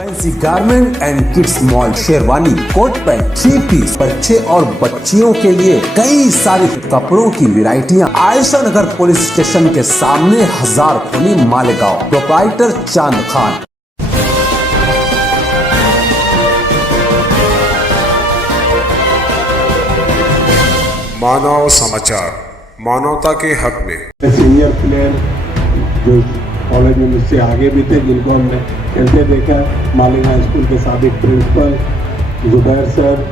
Fancy garment and kids mall, sherwani, coat pant, three piece, बच्चे और बच्चियों के लिए कई सारे कपड़ों की वैरायटियां। आयशा नगर पुलिस स्टेशन के सामने, हजार खोली, मालेगांव। प्रोप्राइटर चांद खान। मानव समाचार, मानवता के हक में। सीनियर प्लेयर जो कॉलेज में मुझसे आगे भी थे, जिनको हमने खेलते देखा, मालेगांव स्कूल के साबिक प्रिंसिपल जुबैर सर,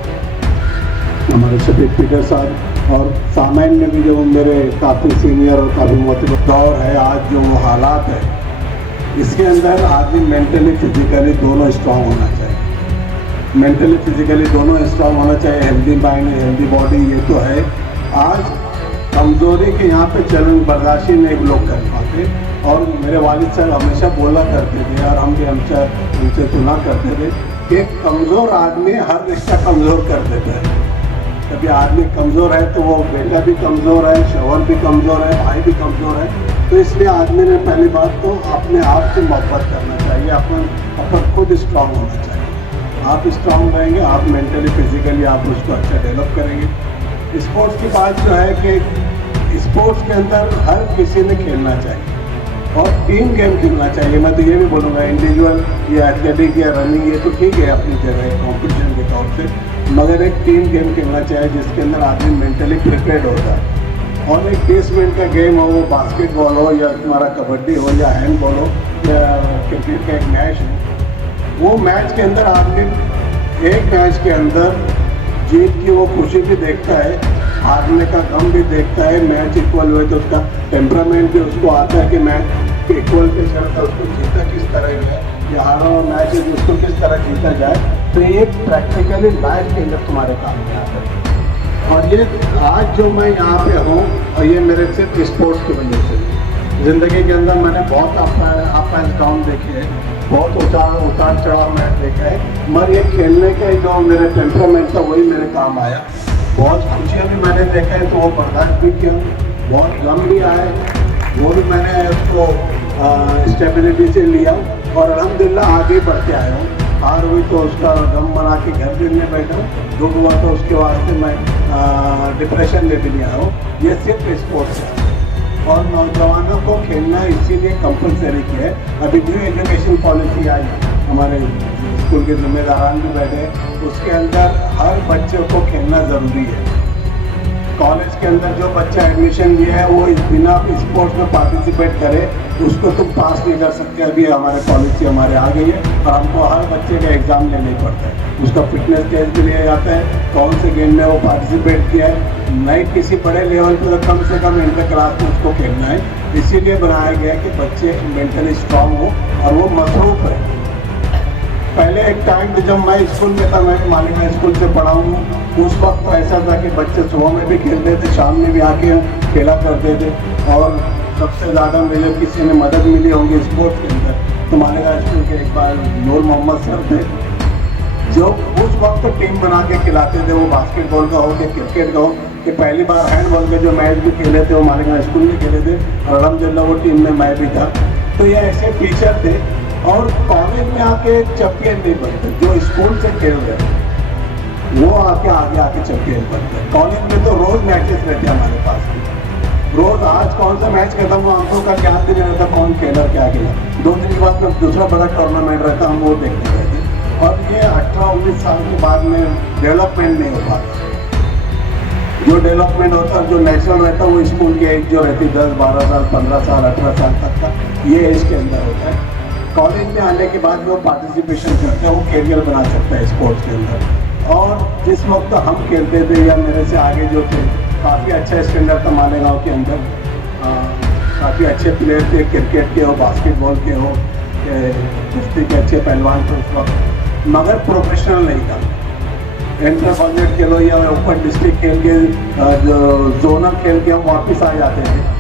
हमारे शफीक पीटर साहब, और सामाइन में भी जो मेरे काफ़ी सीनियर और काफ़ी मोटिवेट दौर है। आज जो वो हालात है, इसके अंदर आदमी मेंटली फिजिकली दोनों स्ट्रांग होना चाहिए। मेंटली फिजिकली दोनों स्ट्रांग होना चाहिए। हेल्दी माइंड, हेल्दी बॉडी, ये तो है। आज कमज़ोरी के यहाँ पे चलन बर्दाश्त नहीं लोग कर पाते। और मेरे वालिद साहब हमेशा बोला करते थे, और हम भी हमसे सुना करते थे कि कमज़ोर आदमी हर रिश्ता कमज़ोर कर देता है। कभी आदमी कमज़ोर है तो वो बेटा भी कमज़ोर है, शौहर भी कमज़ोर है, भाई भी कमज़ोर है। तो इसलिए आदमी ने पहली बात तो अपने आप से मोहब्बत करना चाहिए, अपन खुद स्ट्रांग होना चाहिए। आप स्ट्रांग रहेंगे, आप मेंटली फिजिकली आप उसको अच्छा डेवलप करेंगे। स्पोर्ट्स की बात जो है कि स्पोर्ट्स के अंदर हर किसी ने खेलना चाहिए और टीम गेम खेलना चाहिए। मैं तो ये भी बोलूँगा, इंडिविजुअल या एथलेटिक या रनिंग ये तो ठीक है अपनी जगह कॉम्पिटिशन के तौर से, मगर एक टीम गेम खेलना चाहिए जिसके अंदर आदमी मेंटली प्रिपेयर्ड होता है। और एक 20 मिनट का गेम हो, वो बास्केटबॉल हो या तुम्हारा कबड्डी हो या हैंडबॉल हो या क्रिकेट का एक मैच हो, वो मैच के अंदर आदमी एक मैच के अंदर जीत की वो खुशी भी देखता है, हारने का गम भी देखता है। मैच इक्वल हुए तो उसका टेम्परामेंट भी उसको आता है कि मैच इक्वल के साथ उसको जीता किस तरह है, या हारा हुआ मैच है उसको किस तरह जीता जाए। तो ये प्रैक्टिकली लाइफ के अंदर तुम्हारे काम में आता है। और ये आज जो मैं यहाँ पे हूँ, और ये मेरे सिर्फ स्पोर्ट्स की वजह से। ज़िंदगी के अंदर मैंने बहुत अप एंड डाउन देखे हैं, बहुत उतार चढ़ाव मैं देखा है, मगर ये खेलने का जो मेरे टेम्परामेंट था वही मेरे काम आया। बहुत खुशियाँ भी मैंने देखा है तो वो बर्दाश्त भी किया, बहुत गम भी आए, वो भी मैंने उसको स्टेबिलिटी से लिया और अल्हम्दुलिल्लाह आगे बढ़ते आया हूँ। हार हुई तो उसका गम बना के घर भी नहीं बैठा हूँ, दुख हुआ तो उसके वास्ते मैं डिप्रेशन में भी नहीं आया हूँ। ये सिर्फ स्पोर्ट्स है और नौजवानों को खेलना इसीलिए कंपलसरी किया है। अभी न्यू एजुकेशन पॉलिसी आई, हमारे स्कूल के जिम्मेदारान भी बैठे, उसके अंदर हर बच्चे को खेलना ज़रूरी है। कॉलेज के अंदर जो बच्चा एडमिशन लिया है वो बिना स्पोर्ट्स में पार्टिसिपेट करे उसको तुम पास नहीं कर सकते। अभी हमारे पॉलिसी हमारे आ गई है और हमको हर बच्चे का एग्ज़ाम लेना ही पड़ता है, उसका फिटनेस टेस्ट भी लिया जाता है, कौन से गेम में वो पार्टिसिपेट किया है। नहीं किसी बड़े लेवल पर तो कम से कम इंटर क्लास में उसको खेलना है। इसीलिए बनाया गया कि बच्चे मेंटली स्ट्रांग हो और वो मसरूफ़ है। पहले एक टाइम पे जब मैं स्कूल में था, मैं मालेगांव स्कूल से पढ़ा हूँ, उस वक्त तो ऐसा था कि बच्चे सुबह में भी खेलते थे, शाम में भी आके खेला करते थे। और सबसे ज़्यादा मुझे किसी ने मदद मिली होंगी स्पोर्ट्स के अंदर तो मालेगांव स्कूल के एक बार नूर मोहम्मद सर थे, जो उस वक्त तो टीम बना के खिलाते थे। वो बास्केटबॉल का हो कि क्रिकेट का हो, कि पहली बार हैंडबॉल के जो मैच भी खेले थे वो मालेगांव स्कूल में खेले थे और अल्हम्दुलिल्लाह वो टीम में मैं भी था। तो ये ऐसे टीचर थे। और कॉलेज में आके चैंपियन नहीं बनते, जो स्कूल से खेल रहे वो आके आगे चैंपियन बनते। कॉलेज में तो रोज मैचेस रहते हैं हमारे पास, रोज आज कौन सा मैच खत्म हुआ हमको का ज्ञान भी नहीं रहता, कौन खेला क्या खेला। 2 दिन के बाद में दूसरा बड़ा टूर्नामेंट रहता, हम वो देखते रहते। और ये 18-19 साल के बाद में डेवलपमेंट नहीं हो पाता। जो डेवलपमेंट होता है, जो नेचुरल रहता है, वो स्कूल की एज जो रहती है 10-12 साल, 15 साल, 18 साल तक का, ये एज के अंदर होता है। कॉलेज में आने के बाद वो पार्टिसिपेशन करते हैं, वो कैरियर बना सकता है स्पोर्ट्स के अंदर। और जिस वक्त हम खेलते थे या मेरे से आगे जो थे, काफ़ी अच्छा स्टैंडर्ड था मालेगांव के अंदर, काफ़ी अच्छे प्लेयर थे, क्रिकेट के हो, बास्केटबॉल के हो, कुश्ती के अच्छे पहलवान थे उस वक्त, मगर प्रोफेशनल नहीं था। इंटर कॉलेज खेलो या ऊपर डिस्ट्रिक्ट खेल के जोनल खेल के हम वापस आ जाते थे।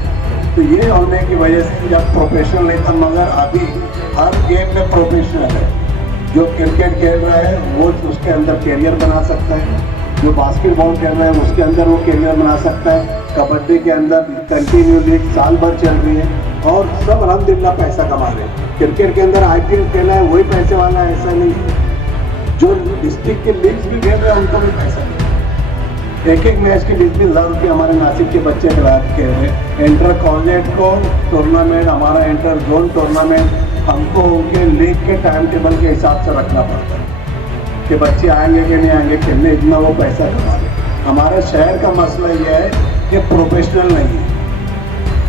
तो ये होने की वजह से जब प्रोफेशनल नहीं था, मगर अभी हर गेम में प्रोफेशनल है। जो क्रिकेट खेल रहा है वो उसके अंदर कैरियर बना सकता है, जो बास्केटबॉल खेल रहा है उसके अंदर वो कैरियर बना सकता है, कबड्डी के अंदर कंटिन्यू लीग साल भर चल रही है और सब अल्हम्दुलिल्लाह पैसा कमा रहे हैं। क्रिकेट के अंदर IPL खेला है वही पैसे वाला है, ऐसा नहीं है। जो डिस्ट्रिक्ट के लीग्स भी खेल रहे हैं उनको भी पैसा नहीं। एक एक मैच के 20,000 रुपये हमारे नासिक के बच्चे खेल रहे हैं। इंटर कॉलेज को टूर्नामेंट, हमारा इंटर जोन टूर्नामेंट हमको उनके लीग के टाइम टेबल के हिसाब से रखना पड़ता है कि बच्चे आएंगे कि नहीं आएंगे खेलने, इतना वो पैसा कमा रहे। हमारे शहर का मसला यह है कि प्रोफेशनल नहीं है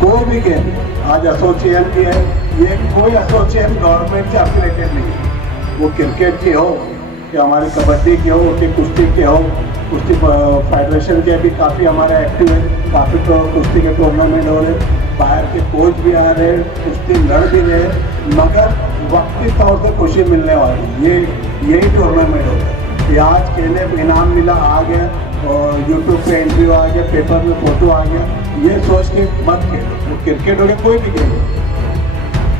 कोई भी गेम। आज एसोसिएशन भी है, ये कोई एसोसिएशन गवर्नमेंट से अफिलेटेड नहीं है। वो क्रिकेट की हो या हमारी कबड्डी की हो कि कुश्ती की हो, कुश्ती फेडरेशन के भी काफ़ी हमारे एक्टिव है, काफ़ी तो कुश्ती के टूर्नामेंट हो रहे, बाहर के कोच भी आ रहे, कुश्ती लड़ भी रहे, मगर वक्ती तौर से खुशी मिलने वाली यही टूर्नामेंट होता है कि आज खेले इनाम मिला, आ गया और यूट्यूब पे इंटरव्यू आ गया, पेपर में फोटो आ गया, ये सोच के मत खेलो। वो क्रिकेट हो गया कोई भी खेलो।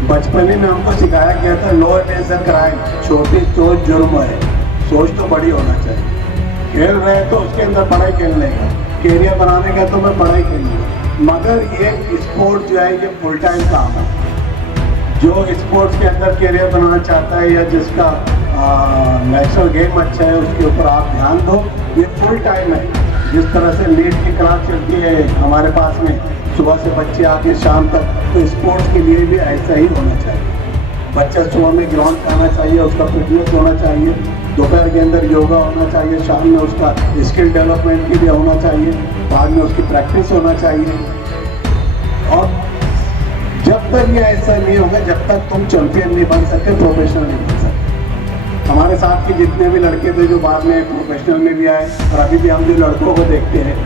बचपन में हमको सिखाया गया था लो इज अ क्राइम, छोटी सोच जुर्म है, सोच तो बड़ी होना चाहिए। खेल रहे हैं तो उसके अंदर पढ़ाई खेलने का, कैरियर बनाने का तो मैं पढ़ाई खेलूँगा, मगर ये स्पोर्ट जो है ये फुल टाइम काम है। जो स्पोर्ट्स के अंदर कैरियर बनाना चाहता है या जिसका नेशनल गेम अच्छा है उसके ऊपर आप ध्यान दो, ये फुल टाइम है। जिस तरह से नीट की क्लास चलती है हमारे पास में, सुबह से बच्चे आके शाम तक, तो स्पोर्ट्स के लिए भी ऐसा ही होना चाहिए। बच्चा सुबह में ग्राउंड पे आना चाहिए, उसका फिटनेस होना चाहिए, दोपहर के अंदर योगा होना चाहिए, शाम में उसका स्किल डेवलपमेंट के लिए होना चाहिए, बाद में उसकी प्रैक्टिस होना चाहिए। और जब तक ये ऐसा नहीं होगा, जब तक तुम चैंपियन नहीं बन सकते, प्रोफेशनल नहीं बन सकते। हमारे साथ के जितने भी लड़के थे जो बाद में प्रोफेशनल में भी आए, और अभी भी हम जो लड़कों को देखते हैं,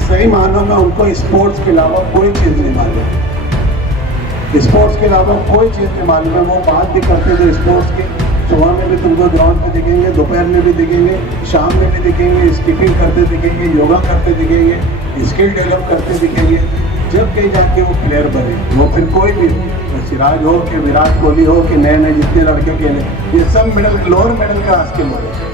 सही मानों में उनको स्पोर्ट्स के अलावा कोई चीज़ नहीं मालूम। स्पोर्ट्स के अलावा कोई चीज़ नहीं मालूम है। वो बात भी करते थे स्पोर्ट्स की, सुबह में भी तुमको ग्राउंड पे दिखेंगे, दोपहर में भी दिखेंगे, शाम में भी दिखेंगे, स्किपिंग करते दिखेंगे, योगा करते दिखेंगे, स्किल डेवलप करते दिखेंगे। जब कहीं जाके वो प्लेयर बने, वो फिर कोई भी हो, सिराज हो कि विराट कोहली हो कि नए नए जितने लड़के खेले, ये सब लोअर मिडिल क्लास के लोग हैं।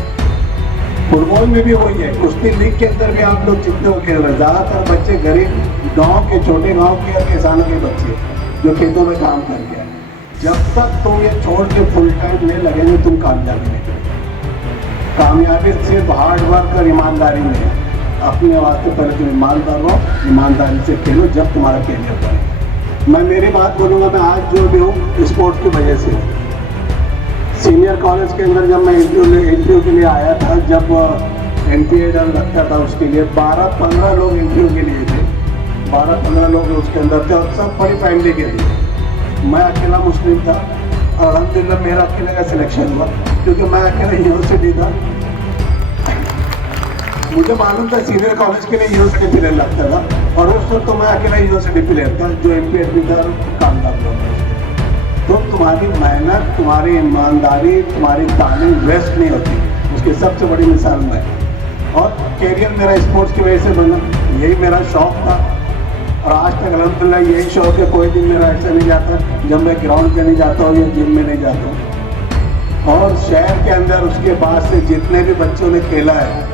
फुटबॉल में भी वही है, कुश्ती लीग के अंदर भी आप लोग जितने वो खेल रहे हैं, ज़्यादातर बच्चे गरीब गाँव के, छोटे गाँव के और किसानों के बच्चे जो खेतों में काम करके आए। जब तक तुम ये छोड़ के फुल टाइम नहीं लगेंगे, तुम कामयाबी नहीं करोगे। कामयाबी सिर्फ हार्ड वर्क और ईमानदारी में है। अपने वास्ते पहले तुम ईमानदार रहो, ईमानदारी से खेलो, जब तुम्हारा कैरियर बने। मैं मेरी बात बोलूँगा, मैं आज जो भी हूँ स्पोर्ट्स की वजह से हूँ। सीनियर कॉलेज के अंदर जब मैं इंटरव्यू के लिए आया था, जब NPA लगता था उसके लिए 12-15 लोग इंटरव्यू के लिए थे, 12-15 लोग उसके अंदर थे और सब बड़ी फैमिली के लिए। मैं अकेला मुस्लिम था और अल्हम्दुलिल्लाह मेरा अकेले का सिलेक्शन हुआ, क्योंकि मैं अकेला यूनिवर्सिटी था। मुझे मालूम था सीनियर कॉलेज के लिए यूनिवर्सिटी प्लेयर लगता था, और उस वक्त तो मैं अकेला यूनिवर्सिटी प्लेयर था जो MP भी था, कामयाब हुआ। तो तुम्हारी मेहनत, तुम्हारी ईमानदारी, तुम्हारी तालीम वेस्ट नहीं होती, उसकी सबसे बड़ी मिसाल मैं। और कैरियर मेरा स्पोर्ट्स की वजह से बना, यही मेरा शौक था और आज तक अल्हम्दुलिल्लाह यही शौक है। कोई दिन मेरा ऐसा नहीं जाता जब मैं ग्राउंड पे नहीं जाता हूँ या जिम में नहीं जाता हूँ। और शहर के अंदर उसके बाद से जितने भी बच्चों ने खेला है,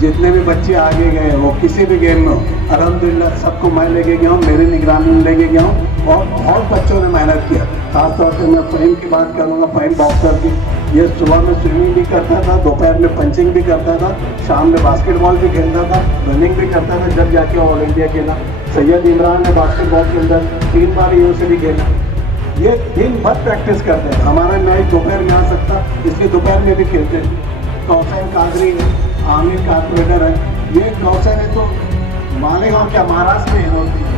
जितने भी बच्चे आगे गए, वो किसी भी गेम में हो, अल्हम्दुलिल्लाह सबको मैं लेके गया हूँ, मेरी निगरानी में लेके गया हूँ। और बहुत बच्चों ने मेहनत किया। खासतौर से मैं फ़हीम की बात करूँगा, फ़हीम बॉक्सर की। ये सुबह में स्विमिंग भी करता था, दोपहर में पंचिंग भी करता था, शाम में बास्केटबॉल भी खेलता था, रनिंग भी करता था, जब जाके ऑल इंडिया खेला। सैयद इमरान ने बास्केटबॉल के अंदर 3 बार यूनिवर्सिटी खेला। ये दिन भर प्रैक्टिस करते थे। हमारा मैच दोपहर में आ सकता, इसलिए दोपहर में भी खेलते थे। कौसैन कादरी है, आमिर कारपोरेटर है, ये कौसैन है तो मालेगांव क्या महाराष्ट्र में होती है।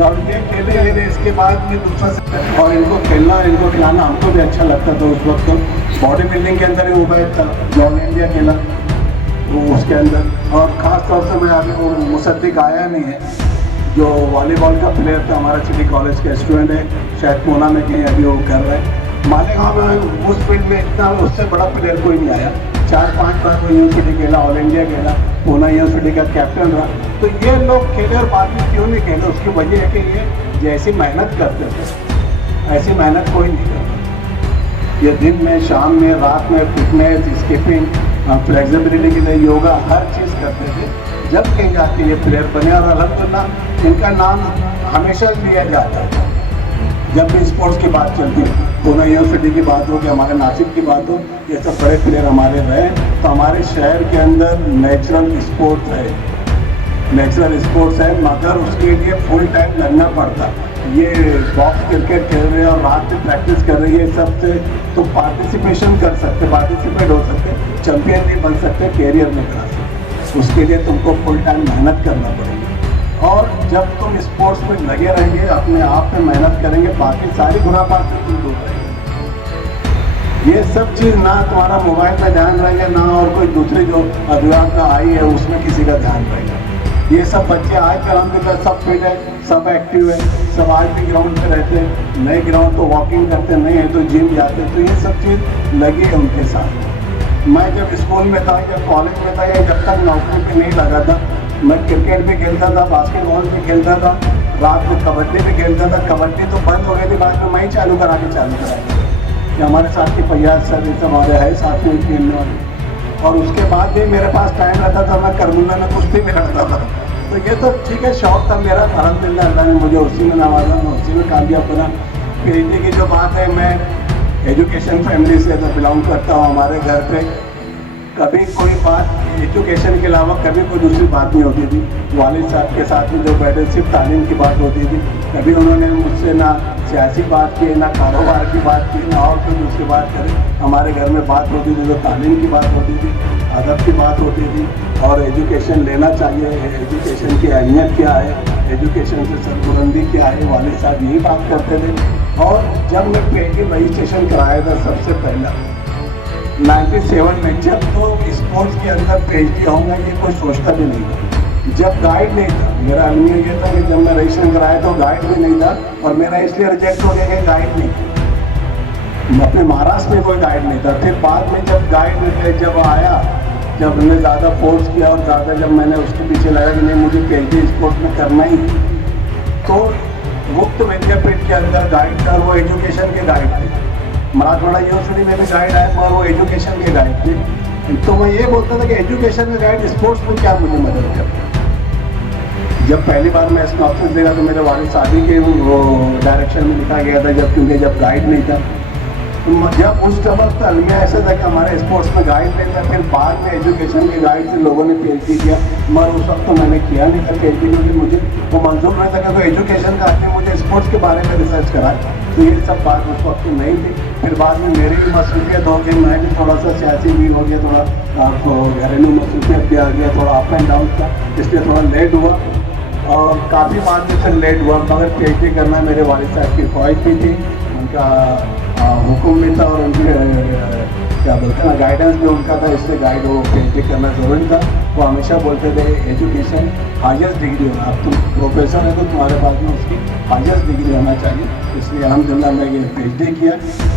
और ये खेले लेने इसके बाद में दूसरा से, और इनको खेलना, इनको खिलाना हमको भी अच्छा लगता था। उस वक्त तो बॉडी बिल्डिंग के अंदर ही उबैद था, जो ऑल इंडिया खेला वो उसके अंदर। और ख़ास तौर से मैं अभी वो मुसद्दिक आया नहीं है, जो वॉलीबॉल का प्लेयर था, हमारा सिटी कॉलेज का स्टूडेंट है, शायद पूना में कहीं अभी वो कर रहे हैं। मालेगांव में उस फील्ड में इतना उससे बड़ा प्लेयर कोई नहीं आया। 4-5 बार वो यूनिवर्सिटी खेला, ऑल इंडिया खेला, पूना यूनिवर्सिटी का कैप्टन रहा। तो ये लोग खेले और बाद में क्यों नहीं खेले, उसकी वजह है कि ये जैसी मेहनत करते थे ऐसी मेहनत कोई नहीं करता। ये दिन में, शाम में, रात में फिटनेस, स्किपिंग, फ्लेक्सिबिलिटी के लिए योगा, हर चीज़ करते थे। जब कहीं जाके ये प्लेयर बने और अल्हम्दुलिल्लाह इनका नाम हमेशा लिया जाता था। जब भी स्पोर्ट्स की बात चलती है, पूना यूनिवर्सिटी की बात हो कि हमारे नासिक की बात हो, ये सब बड़े प्लेयर हमारे रहे, तो हमारे शहर के अंदर नेचुरल स्पोर्ट्स है, मगर उसके लिए फुल टाइम लगना पड़ता। ये बॉक्स क्रिकेट खेल रहे हैं और रात में प्रैक्टिस कर रही है, सबसे तो पार्टिसिपेट हो सकते, चैंपियन भी बन सकते, कैरियर में करा सकते। उसके लिए तुमको फुल टाइम मेहनत करना पड़ेगी, और जब तुम स्पोर्ट्स में लगे रहेंगे, अपने आप में मेहनत करेंगे, बाकी सारी खुरापात से तुम दूर रहेंगे। ये सब चीज़ ना तुम्हारा मोबाइल में ध्यान रहेगा, ना और कोई दूसरी जो अभियान आई है उसमें किसी का ध्यान रहेगा। ये सब बच्चे आज कल हम सब फिट है, सब एक्टिव है, सब आज भी ग्राउंड पे रहते हैं, नए ग्राउंड तो वॉकिंग करते नहीं है तो जिम जाते हैं, तो ये सब चीज़ लगी है उनके साथ। मैं जब स्कूल में था या कॉलेज में था या जब तक नौकरी पे नहीं लगा था, मैं क्रिकेट भी खेलता था, बास्केटबॉल भी खेलता था, रात में कबड्डी भी खेलता था। कबड्डी तो बंद हो गई थी, बाद में मैं ही चालू कराया कि हमारे साथ के फैयाज सर ये सब हमारे है साथ में खेलने वाले। और उसके बाद भी मेरे पास टाइम रहता था, मैं करमुल्ला में कुश्ती भी लड़ता था। तो ये तो ठीक है, शौक था मेरा, अल्हम्दुलिल्लाह अल्लाह ने मुझे उसी में नवाजा, मैं उसी में कामयाब बना। पीएचडी की जो बात है, मैं एजुकेशन फैमिली से तो बिलोंग करता हूँ। हमारे घर पे कभी कोई बात एजुकेशन के अलावा कभी कोई दूसरी बात नहीं होती थी। वालिद साहब के साथ में जो बैठे सिर्फ तालीम की बात होती थी। कभी उन्होंने मुझसे ना सियासी बात की, ना कारोबार की बात की, ना और कोई दूसरी बात करी। हमारे घर में बात होती थी जो तालीम की बात होती थी, अदब की बात होती थी, और एजुकेशन लेना चाहिए, एजुकेशन की अहमियत क्या है, एजुकेशन से सरबुलंदी क्या है, वालिद साहब यही बात करते थे। और जब मैं पीएचडी रजिस्ट्रेशन कराया था सबसे पहला 97 में, जब तो स्पोर्ट्स के अंदर पीएचडी होंगे ये कोई सोचता भी नहीं था। जब गाइड नहीं था, मेरा अलमिया ये था कि जब मैं रजिस्ट्रेशन कराया तो गाइड भी नहीं था, और मेरा इसलिए रिजेक्ट हो गया कि गाइड नहीं था। अपने महाराष्ट्र में कोई गाइड नहीं था। फिर बाद में जब गाइड जब आया, जब हमने ज़्यादा फोर्स किया और ज़्यादा जब मैंने उसके पीछे लगा कि नहीं मुझे पीएचडी स्पोर्ट्स में करना ही, तो मुक्त विद्यापीठ के अंदर गाइड था, वो एजुकेशन के गाइड थे। मराठवाड़ा यूनिवर्सिटी में भी गाइड आए और वो एजुकेशन के गाइड थे। तो मैं ये बोलता था कि एजुकेशन में गाइड, स्पोर्ट्स में क्या मुझे मदद करता। जब पहली बार मैं इसमें ऑप्शन देखा तो मेरे वालिद साहब के वो डायरेक्शन में लिखा गया था, जब क्योंकि जब गाइड नहीं था। जब उस वक्त अलमिया ऐसा था कि हमारे स्पोर्ट्स में गाइड नहीं था। फिर बाद में एजुकेशन के गाइड से लोगों ने पीएचडी किया, मगर उस वक्त तो मैंने किया नहीं था पीएचडी, क्योंकि मुझे वो मंजूर नहीं था, क्योंकि एजुकेशन का आके मुझे स्पोर्ट्स के बारे में रिसर्च करा, तो ये सब बात उस वक्त नहीं थी। फिर बाद में मेरी भी मसरूफियत हो गई, मैं भी थोड़ा सा सियासी भी हो गया, थोड़ा घरेलू मसरूफियत भी आ गया, थोड़ा अप एंड डाउन था, इसलिए थोड़ा लेट हुआ, और काफ़ी बाद में फिर लेट हुआ। मगर पीएचडी करना मेरे वालिद साहब की ख्वाहिश भी थी, उनका हुक्म भी था, और उनकी क्या बोलते हैं ना गाइडेंस भी उनका था, इससे गाइड हो पीएचडी करना ज़रूरी था। वो हमेशा बोलते थे एजुकेशन हाईएस्ट डिग्री होना, अब तुम प्रोफेसर है तो तुम्हारे पास में उसकी हाईएस्ट डिग्री होना चाहिए। इसलिए अल्हम्दुलिल्लाह मैं ये पीएचडी किया।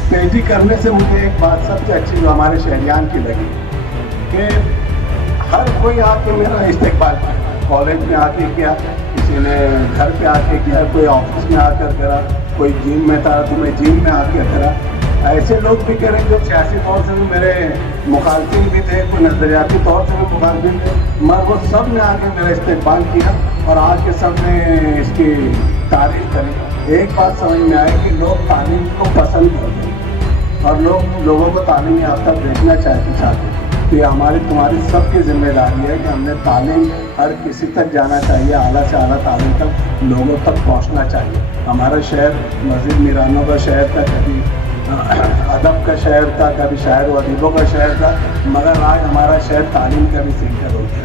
पीएचडी करने से मुझे एक बात सबसे अच्छी जो हमारे शहरियान की लगी कि हर कोई आके मेरा इस्तेकबाल किया, कॉलेज में आके किया, किसी ने घर पे आके किया, कोई ऑफिस में आकर करा, कोई जिम में था तो मैं जिम में आके करा। ऐसे लोग भी करें जो सियासी तौर से भी मेरे मुखालफिन भी थे, कोई नज़रियाती तौर से भी मुखालफिन थे, मगर वो सब ने आके मेरा इस्तेकबाल किया और आज के सब ने इसकी तारीफ करी। एक बात समझ में आई कि लोग तालीम को पसंद करते हैं और लोगों को तालीम याफ्ता देखना चाहते हैं। तो ये हमारी तुम्हारी सबकी जिम्मेदारी है कि हमने तालीम हर किसी तक जाना चाहिए, आला से आला तालीम तक लोगों तक पहुंचना चाहिए। हमारा शहर मस्जिद मीरानों का शहर था, कभी अदब का शहर था, कभी शायर व अदीबों का शहर था, मगर आज हमारा शहर तालीम का भी सेंटर हो गया।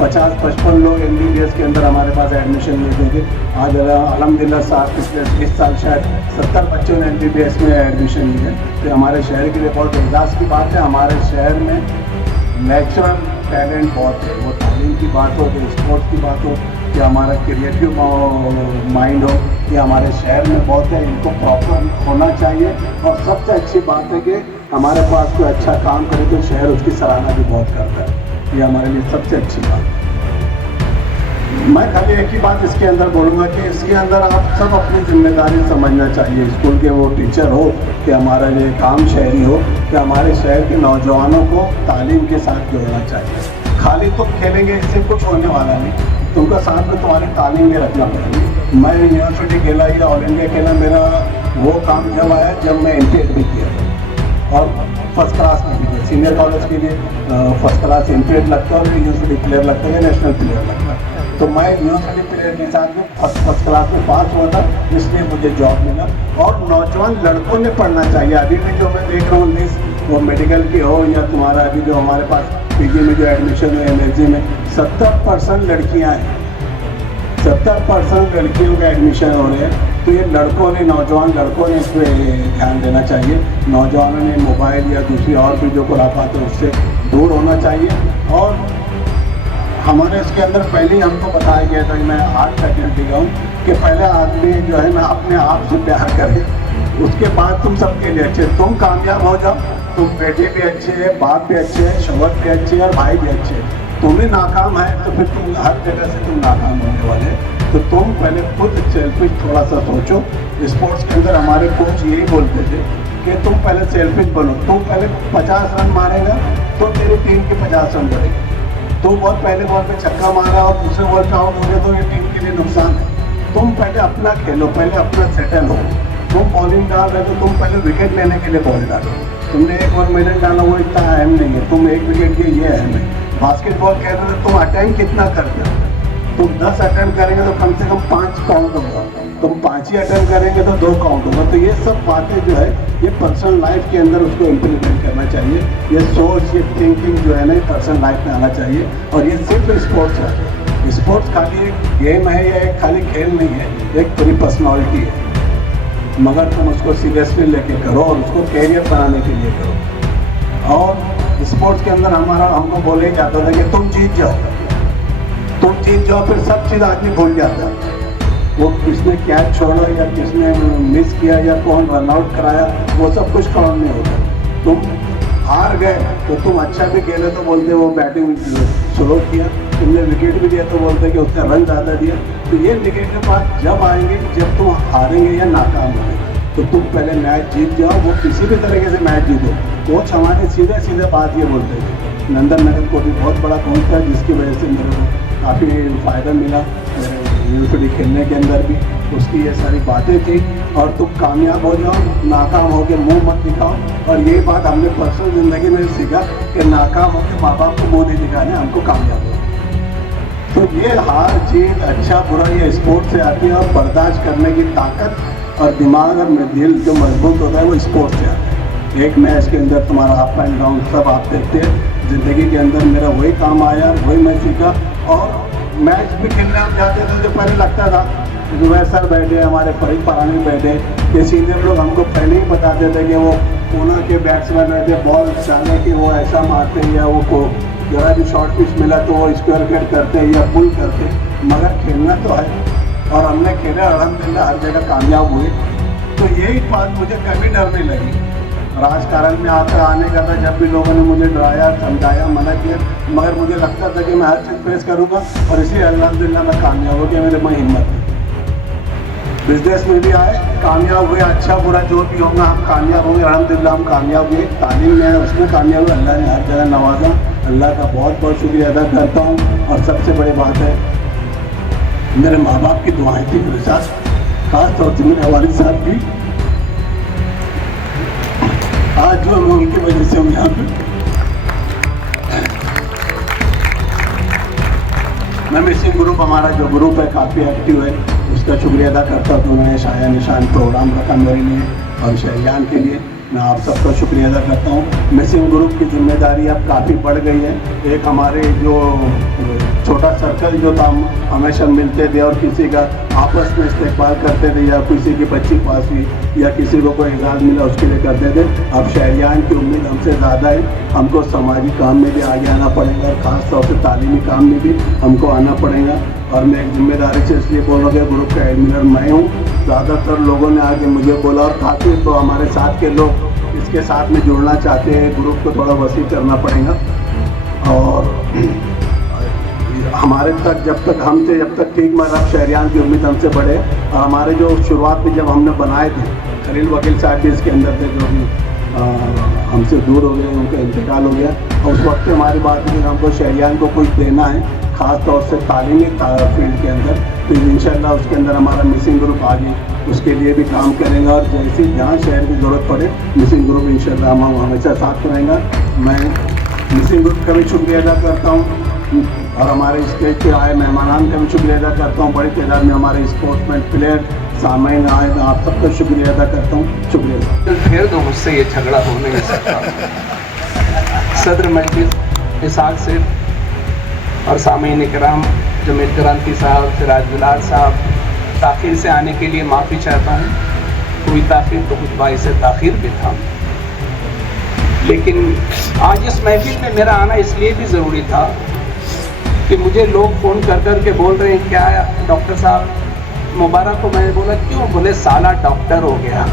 50-55 लोग MBBS के अंदर हमारे पास एडमिशन लेते थे, आज अल्हम्दुलिल्लाह पिछले 20 साल शायद 70 बच्चों ने MBBS में एडमिशन लिए। तो हमारे शहर के लिए बहुत एजाज़ की बात है। हमारे शहर में नेचुरल टैलेंट बहुत है, वो तालीम की बात हो, कि स्पोर्ट्स की बात हो, कि हमारा क्रिएटिव माइंड हो, ये हमारे शहर में बहुत है। इनको प्रॉपर होना चाहिए। और सबसे अच्छी बात है कि हमारे पास कोई अच्छा काम करे तो शहर उसकी सराहना भी बहुत करता है, ये हमारे लिए सबसे अच्छी बात है। मैं खाली एक ही बात इसके अंदर बोलूँगा कि इसके अंदर आप सब अपनी जिम्मेदारी समझना चाहिए। स्कूल के वो टीचर हो, कि हमारा ये काम शहरी हो, कि हमारे शहर के नौजवानों को तालीम के साथ जोड़ना चाहिए। खाली तुम खेलेंगे इससे कुछ होने वाला नहीं। तुमको साथ में तुम्हारी तालीम भी रखना पड़ेगी। मैं यूनिवर्सिटी खेला या ऑल इंडिया खेला, मेरा वो काम जब आया जब मैं एंट्री भी किया था और फर्स्ट क्लास में भी किया। सीनियर कॉलेज के लिए फर्स्ट क्लास एंट्री लगता है और यूनिवर्सिटी प्लेयर लगता है या नेशनल प्लेयर लगता है। तो मैं यूनिवर्सिटी प्लेयर के साथ में फर्स्ट क्लास में पास हुआ था, इसलिए मुझे जॉब मिला। और नौजवान लड़कों ने पढ़ना चाहिए। अभी भी जो मैं देख रहा हूँ लिस्ट, वो मेडिकल की हो या तुम्हारा अभी जो हमारे पास पीजी में जो एडमिशन है एमएससी में 70% लड़कियाँ हैं, 70% लड़कियों का एडमिशन हो रहे हैं। तो ये लड़कों ने, नौजवान लड़कों ने इस पर ध्यान देना चाहिए। नौजवानों ने मोबाइल या दूसरी और भी जो खुराफात है उससे दूर होना चाहिए। और हमारे इसके अंदर पहले ही हमको बताया गया था कि मैं 8 फैकल्टी का हूँ कि पहले आदमी जो है ना अपने आप से प्यार करे, उसके बाद तुम सबके लिए अच्छे, तुम कामयाब हो जाओ। तुम बेटे भी अच्छे हैं, बाप भी अच्छे हैं, शौहर भी अच्छे हैं और भाई भी अच्छे हैं। तुम ही नाकाम है तो फिर तुम हर जगह से तुम नाकाम होने वाले। तो तुम पहले खुद सेल्फिश थोड़ा सा सोचो। स्पोर्ट्स के अंदर हमारे कोच यही बोलते थे कि तुम पहले सेल्फिश बनो। तुम पहले 50 रन मारेगा तो तेरी टीम के 50 रन बढ़ेगा। तुम बहुत पहले बॉल पे छक्का मारा और दूसरे बॉल पे आउट हो गए तो ये टीम के लिए नुकसान है। तुम पहले अपना खेलो, पहले अपना सेटल हो। तुम बॉलिंग डाल रहे हो तो तुम पहले विकेट लेने के लिए बॉल डालो। तुमने एक और मेडल डाला वो इतना अहम नहीं है, तुम एक विकेट के ये अहम है। बास्केटबॉल खेल रहे हो तुम अटेम्प्ट कितना करते हो? तुम 10 अटेम्प्ट करेंगे तो कम से कम 5 काउंट होगा। तुम 5 ही अटेम्प्ट करेंगे तो 2 काउंट होगा। तो ये सब बातें जो है ये पर्सनल लाइफ के अंदर उसको इम्प्लीमेंट करना चाहिए। ये सोच, ये थिंकिंग जो है ना पर्सनल लाइफ में आना चाहिए। और ये सिर्फ स्पोर्ट्स है। स्पोर्ट्स खाली एक गेम है या एक खाली खेल नहीं है, एक पूरी पर्सनैलिटी है। मगर तुम उसको सीरियसली लेके करो और उसको कैरियर बनाने के लिए करो। और स्पोर्ट्स के अंदर हमको बोले जाता था कि तुम जीत जाओ, तुम जीत जाओ, फिर सब चीज़ आदमी भूल जाता है। वो किसने कैच छोड़ा या किसने मिस किया या कौन रन आउट कराया, वो सब कुछ काउंट नहीं होता। तुम हार गए तो तुम अच्छा भी खेले तो बोलते वो बैटिंग स्लो किया, तुमने विकेट भी दिया तो बोलते कि उसने रन ज़्यादा दिया। तो ये निगेटिव बात जब आएंगे जब तुम हारेंगे या नाकाम होंगे। तो तुम पहले मैच जीत जाओ, वो किसी भी तरीके से मैच जीतो। कोच हमारे सीधे सीधे बात ये बोलते थे। नंदन नगर को भी बहुत बड़ा कोच था जिसकी वजह से मेरे को काफ़ी फ़ायदा मिला यूनिवर्सिटी खेलने के अंदर भी। उसकी ये सारी बातें थी। और तुम कामयाब हो जाओ, नाकाम हो के मुँह मत दिखाओ। और ये बात हमने पर्सनल ज़िंदगी में सीखा कि नाकाम हो के माँ बाप को मुँह नहीं दिखाने, हमको कामयाब हो। तो ये हार जीत, अच्छा बुरा, ये स्पोर्ट्स से आती है। और बर्दाश्त करने की ताकत और दिमाग और दिल जो मजबूत होता है वो स्पोर्ट्स से आता है। एक मैच के अंदर तुम्हारा अप एंड डाउन सब आप देखते हैं। ज़िंदगी के अंदर मेरा वही काम आया, वही मैं सीखा। और मैच भी खेलने हम जाते थे तो पहले लगता था जुबैर सर बैठे, हमारे फरीद परानी बैठे, ये सीनियर लोग हमको पहले ही बताते थे कि वो कोना के बैट्समैन रहते, बॉल डालने की वो ऐसा मारते हैं या वो को जरा भी शॉर्ट पिच मिला तो वो स्क्वायर कट करते हैं या पुल करते हैं। मगर खेलना तो है और हमने खेला, अल्हम्दुलिल्लाह हर जगह कामयाब हुए। तो यही बात मुझे कभी डर नहीं लगी। राजकारण में आने का था, जब भी लोगों ने मुझे डराया, समझाया, मना किया, मगर मुझे लगता था कि मैं हर चीज़ फेस करूँगा। और इसलिए अल्हम्दुलिल्लाह मैं कामयाब हो गया, मेरे में हिम्मत है। बिजनेस में भी आए, कामयाब हुए, अच्छा बुरा जो भी होगा हम कामयाब होंगे। अल्हम्दुलिल्लाह हम कामयाब हुए। तालीम में है उसमें कामयाब हुए, अल्लाह ने हर जगह नवाजा। अल्लाह का बहुत बहुत शुक्रिया अदा करता हूँ। और सबसे बड़ी बात है मेरे माँ बाप की दुआएं थी मेरे साथ, खास तौर से मेरे वालिद साहब की। आज जो मैं उनकी वजह से हूँ यहाँ पे। मैं मिसिंग ग्रुप, हमारा जो ग्रुप है काफ़ी एक्टिव है, उसका शुक्रिया अदा करता हूँ। तो उन्होंने शाया निशान प्रोग्राम रखा मेरे लिए और शहरियान के लिए। मैं आप सबका शुक्रिया अदा करता हूँ। मिसिंग ग्रुप की जिम्मेदारी अब काफ़ी बढ़ गई है। एक हमारे जो छोटा सर्कल जो था, हम हमेशा मिलते थे और किसी का आपस में इस्तेकबाल करते थे, या किसी की बच्ची पास हुई या किसी को कोई एजाज़ मिला उसके लिए करते थे। अब शहरियान की उम्मीद हमसे ज़्यादा है। हमको समाजी काम में भी आगे आना पड़ेगा और ख़ास तौर से तालीमी काम में भी हमको आना पड़ेगा। और मैं एक जिम्मेदारी से इसलिए बोल रहा हूँ, ग्रुप का एडमिनर मैं हूँ। ज़्यादातर लोगों ने आगे मुझे बोला और काफ़ी तो हमारे साथ के लोग इसके साथ में जुड़ना चाहते हैं। ग्रुप को थोड़ा वसी करना पड़ेगा। और हमारे तक जब तक ठीक, मगर शहरियान की उम्मीद हमसे बढ़े। और हमारे जो शुरुआत में जब हमने बनाए थे, खलील वकील साहब भी इसके अंदर थे, जो भी हमसे दूर हो गए, उनका इंतकाल हो गया। और उस वक्त हमारी बात थी कि हमको शहरियान को कुछ देना है, ख़ास तौर से तालीमी फील्ड के अंदर। तो इंशाल्लाह उसके अंदर हमारा मिसिंग ग्रुप आगे उसके लिए भी काम करेंगे, और जैसे जहाँ शहर की ज़रूरत पड़े मिसिंग ग्रुप इंशाल्लाह हम हमेशा साथ रहेंगे। मैं मिसिंग ग्रुप का भी शुक्रिया अदा करता हूँ, और हमारे स्टेज पे आए मेहमानान का भी शुक्रिया अदा करता हूँ। बड़ी तादाद में हमारे स्पोर्ट्समैन प्लेयर सामईन आए, मैं आप सबका शुक्रिया अदा करता हूँ। शुक्रिया। फिर तो मुझसे ये झगड़ा हो नहीं सकता। सदर मजलिस इसाक से और सामईन इकराम जमील क्रांति साहब, सिराज बिलाल साहब, ताख़ीर से आने के लिए माफ़ी चाहता हूँ। कोई ताख़ीर तो कुछ बाइस ताख़ीर भी था, लेकिन आज इस महफिल में मेरा आना इसलिए भी ज़रूरी था कि मुझे लोग फ़ोन कर कर के बोल रहे हैं, क्या डॉक्टर साहब मुबारक को। मैंने बोला क्यों? बोले साला डॉक्टर हो गया।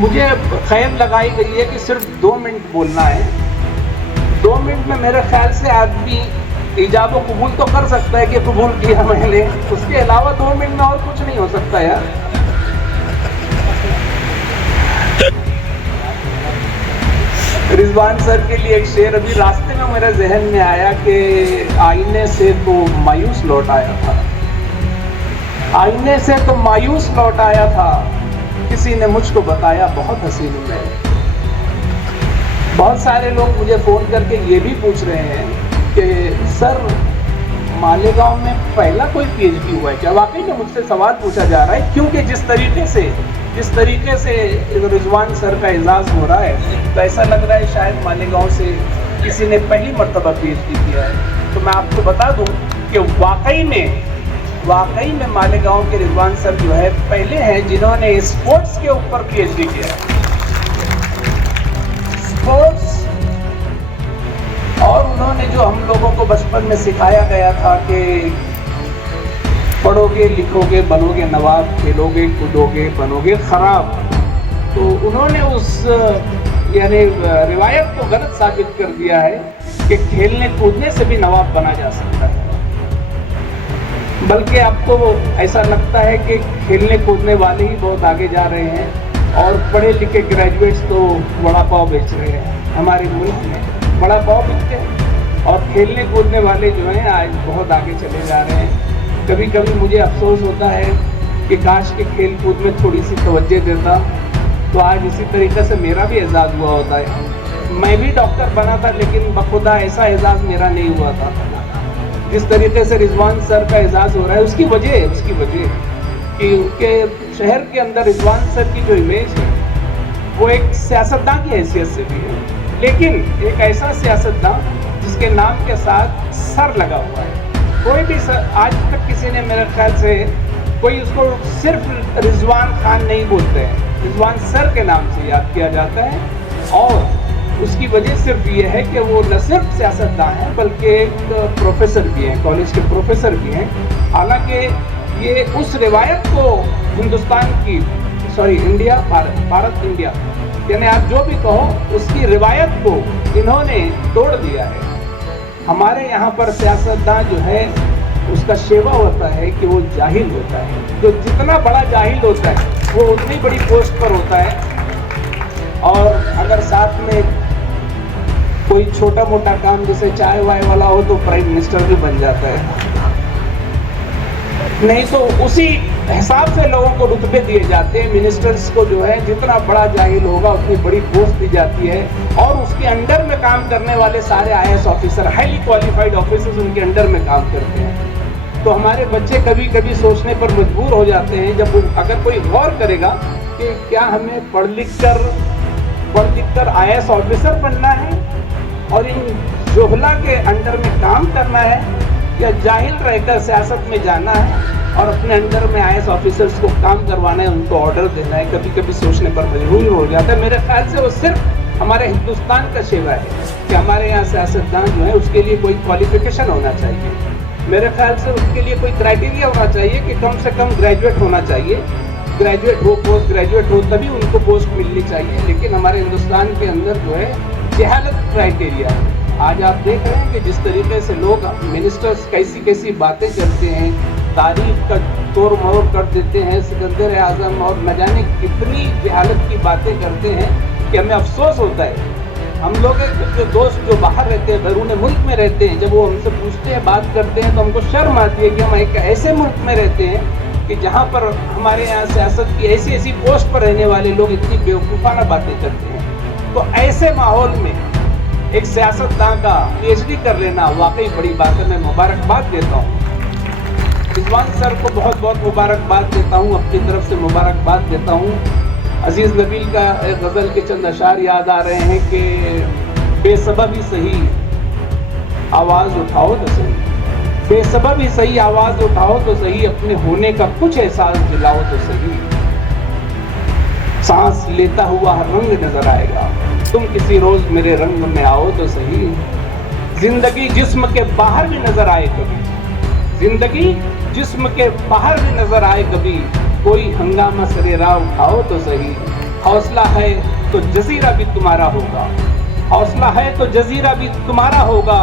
मुझे खैर लगाई गई है कि सिर्फ 2 मिनट बोलना है। 2 मिनट में मेरे ख्याल से आदमी इजाब व कबूल तो कर सकता है कि कबूल किया मैंने, उसके अलावा 2 मिनट में और कुछ नहीं हो सकता यार। रिजवान सर के लिए एक शेर अभी रास्ते में मेरे जहन में आया कि आईने से तो मायूस लौट आया था, आईने से तो मायूस लौट आया था, किसी ने मुझको बताया बहुत हसीन है। बहुत सारे लोग मुझे फ़ोन करके ये भी पूछ रहे हैं कि सर मालेगांव में पहला कोई PhD हुआ है क्या? वाकई में मुझसे सवाल पूछा जा रहा है, क्योंकि जिस तरीके से रिजवान सर का एजाज़ हो रहा है, तो ऐसा लग रहा है शायद मालेगांव से किसी ने पहली मर्तबा PhD किया है। तो मैं आपको बता दूं कि वाकई में मालेगांव के रिजवान सर जो है पहले हैं जिन्होंने स्पोर्ट्स के ऊपर PhD किया है। स्पोर्ट्स, और उन्होंने जो हम लोगों को बचपन में सिखाया गया था कि पढ़ोगे लिखोगे बनोगे नवाब, खेलोगे कूदोगे बनोगे खराब, तो उन्होंने उस यानी रिवायत को गलत साबित कर दिया है कि खेलने कूदने से भी नवाब बना जा सकता है। बल्कि अब तो ऐसा लगता है कि खेलने कूदने वाले ही बहुत आगे जा रहे हैं, और पढ़े लिखे ग्रेजुएट्स तो वड़ा पाव बेच रहे हैं। हमारे मुल्क में वड़ा पाव बेचते हैं, और खेलने कूदने वाले जो हैं आज बहुत आगे चले जा रहे हैं। कभी कभी मुझे अफसोस होता है कि काश के खेल कूद में थोड़ी सी तवज्जो देता तो आज इसी तरीके से मेरा भी एजाज़ हुआ होता है। मैं भी डॉक्टर बना था, लेकिन बखुदा ऐसा एजाज़ मेरा नहीं हुआ था। जिस तरीके से रिजवान सर का एजाज़ हो रहा है, उसकी वजह कि उनके शहर के अंदर रिजवान सर की जो इमेज है वो एक सियासतदान की हैसियत से भी है, लेकिन एक ऐसा सियासतदान जिसके नाम के साथ सर लगा हुआ है। कोई भी आज तक किसी ने मेरे ख्याल से कोई उसको सिर्फ रिजवान खान नहीं बोलते हैं, रिजवान सर के नाम से याद किया जाता है। और उसकी वजह सिर्फ ये है कि वो न सिर्फ सियासतदान हैं बल्कि एक प्रोफेसर भी हैं, कॉलेज के प्रोफेसर भी हैं। हालांकि ये उस रिवायत को हिंदुस्तान की इंडिया भारत इंडिया यानी आप जो भी कहो उसकी रिवायत को इन्होंने तोड़ दिया है। हमारे यहाँ पर सियासतदान जो है उसका शेवा होता है कि वो जाहिल होता है, जो जितना बड़ा जाहिल होता है वो उतनी बड़ी पोस्ट पर होता है। और अगर साथ में कोई छोटा मोटा काम जैसे चाय वाय वाला हो तो प्राइम मिनिस्टर भी बन जाता है, नहीं तो उसी हिसाब से लोगों को रुतबे दिए जाते हैं। मिनिस्टर्स को जो है जितना बड़ा जाहिल होगा उतनी बड़ी पोस्ट दी जाती है, और उसके अंडर में काम करने वाले सारे IAS officer, highly qualified officers उनके अंडर में काम करते हैं। तो हमारे बच्चे कभी कभी सोचने पर मजबूर हो जाते हैं, जब अगर कोई गौर करेगा कि क्या हमें पढ़ लिख कर IAS ऑफिसर बनना है और इन जोहला के अंडर में काम करना है, या जाहिल रहकर सियासत में जाना है और अपने अंडर में IAS ऑफिसर्स को काम करवाना है, उनको ऑर्डर देना है। कभी कभी सोचने पर मजबूर हो जाता है। मेरे ख्याल से वो सिर्फ हमारे हिंदुस्तान का शेवा है कि हमारे यहाँ सियासतदान जो है उसके लिए कोई क्वालिफिकेशन होना चाहिए। मेरे ख्याल से उसके लिए कोई क्राइटेरिया होना चाहिए कि कम से कम ग्रेजुएट होना चाहिए, ग्रेजुएट हो पोस्ट ग्रेजुएट हो तभी उनको पोस्ट मिलनी चाहिए। लेकिन हमारे हिंदुस्तान के अंदर जो है जहालत क्राइटेरिया है, आज आप देख रहे हैं कि जिस तरीके से लोग मिनिस्टर्स कैसी कैसी बातें करते हैं, तारीफ का तोड़ मोड़ कर देते हैं, सिकंदर आजम और न जाने कितनी जहालत की बातें करते हैं कि हमें अफसोस होता है। हम लोग जो दोस्त जो बाहर रहते हैं, बैरून मुल्क में रहते हैं, जब वो हमसे पूछते हैं, बात करते हैं, तो हमको शर्म आती है कि हम एक ऐसे मुल्क में रहते हैं कि जहाँ पर हमारे यहाँ सियासत की ऐसी ऐसी पोस्ट पर रहने वाले लोग इतनी बेवकूफ़ाना बातें करते हैं। तो ऐसे माहौल में एक सियासतदान का PhD कर लेना वाकई बड़ी बात है। मैं मुबारकबाद देता हूँ रिजवान सर को, बहुत बहुत मुबारकबाद देता हूँ, अपनी तरफ से मुबारकबाद देता हूँ। अजीज़ नबील का एक गज़ल के चंद अशार याद आ रहे हैं कि बेसबब ही सही आवाज़ उठाओ तो सही, बेसबब ही सही आवाज़ उठाओ तो सही, अपने होने का कुछ एहसास दिलाओ तो सही। सांस लेता हुआ हर रंग नजर आएगा, तुम किसी रोज मेरे रंग में आओ तो सही। जिंदगी जिस्म के बाहर भी नजर आए कभी, जिंदगी जिस्म के बाहर भी नजर आए कभी, कोई हंगामा सरेरा उठाओ तो सही। हौसला है तो जजीरा भी तुम्हारा होगा, हौसला है तो जजीरा भी तुम्हारा होगा,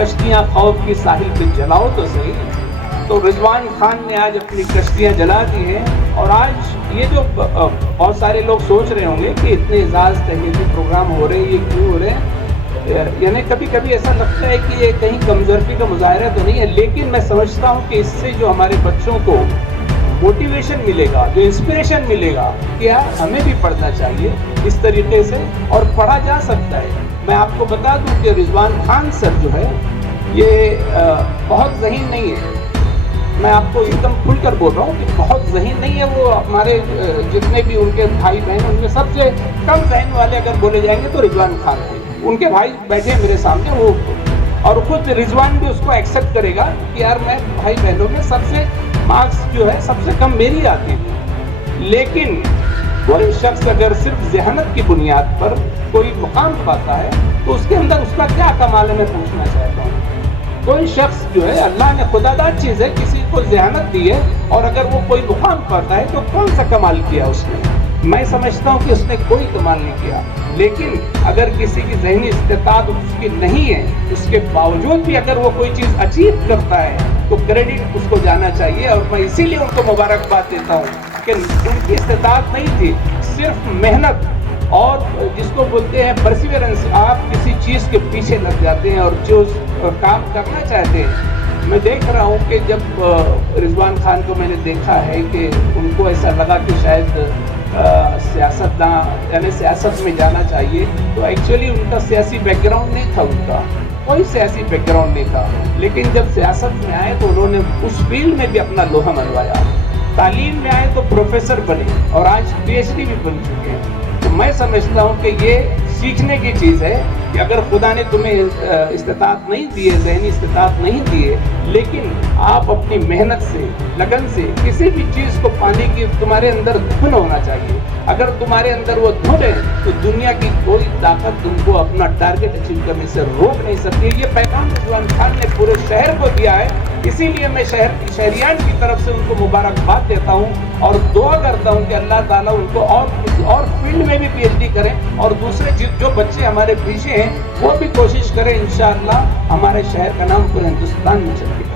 कश्तियां खौफ की साहिल पे जलाओ तो सही। तो रिजवान खान ने आज अपनी कश्तियां जला दी हैं। और आज ये जो बहुत सारे लोग सोच रहे होंगे कि इतने एजाज तहरीरी प्रोग्राम हो रहे हैं, ये क्यों हो रहे हैं, यानी कभी कभी ऐसा लगता है कि ये कहीं कमजोरी का मुजाहरा तो नहीं है, लेकिन मैं समझता हूँ कि इससे जो हमारे बच्चों को मोटिवेशन मिलेगा, जो इंस्पिरेशन मिलेगा कि यार हमें भी पढ़ना चाहिए इस तरीके से, और पढ़ा जा सकता है। मैं आपको बता दूं कि रिजवान खान सर जो है ये बहुत ज़हीन नहीं है, मैं आपको एकदम खुलकर बोल रहा हूँ कि बहुत ज़हीन नहीं है। वो हमारे जितने भी उनके भाई बहन, उनमें सबसे कम जहन वाले अगर बोले जाएंगे तो रिजवान खान थे। उनके भाई बैठे मेरे सामने, वो और खुद रिजवान भी उसको एक्सेप्ट करेगा कि यार मैं भाई बहनों में सबसे मार्क्स जो है सबसे कम मेरी आती थी। लेकिन कोई शख्स अगर सिर्फ जहनत की बुनियाद पर कोई मुकाम पाता है तो उसके अंदर उसका क्या कमाल है, मैं पूछना चाहता हूँ। कोई शख्स जो है, अल्लाह ने खुदादार चीज़ है, किसी को जहनत दी है और अगर वो कोई मुकाम पाता है तो कौन सा कमाल किया उसने। मैं समझता हूँ कि उसने कोई कमाल नहीं किया। लेकिन अगर किसी की ज़हनी इस्तेताअत उसकी नहीं है, उसके बावजूद भी अगर वो कोई चीज़ अचीव करता है तो क्रेडिट उसको जाना चाहिए। और मैं इसीलिए उनको मुबारकबाद देता हूँ कि उनकी इस्तेताअत नहीं थी, सिर्फ मेहनत और जिसको बोलते हैं परसिवरेंस। आप किसी चीज़ के पीछे लग जाते हैं और जो काम करना चाहते हैं। मैं देख रहा हूँ कि जब रिजवान खान को मैंने देखा है कि उनको ऐसा लगा कि शायद सियासतदान यानी सियासत में जाना चाहिए, तो एक्चुअली उनका सियासी बैकग्राउंड नहीं था, उनका कोई सियासी बैकग्राउंड नहीं था। लेकिन जब सियासत में आए तो उन्होंने उस फील्ड में भी अपना लोहा मनवाया। तालीम में आए तो प्रोफेसर बने और आज PhD भी बन चुके हैं। तो मैं समझता हूँ कि ये सीखने की चीज़ है कि अगर खुदा ने तुम्हें इस्तेताअत नहीं दी है, ज़हनी इस्तेताअत नहीं दी है, लेकिन आप अपनी मेहनत से, लगन से किसी भी चीज़ को पाने की तुम्हारे अंदर धुन होना चाहिए। अगर तुम्हारे अंदर वो धुन है तो दुनिया की कोई ताकत तुमको अपना टारगेट अचीव करने से रोक नहीं सकती। ये पैगाम रिजवान खान ने पूरे शहर को दिया है, इसीलिए मैं शहरियान की तरफ से उनको मुबारकबाद देता हूँ और दुआ करता हूँ कि अल्लाह ताला उनको और फील्ड में भी PhD करें और दूसरे जो बच्चे हमारे पीछे हैं वो भी कोशिश करें। इंशाअल्लाह हमारे शहर का नाम पूरे हिंदुस्तान में चले।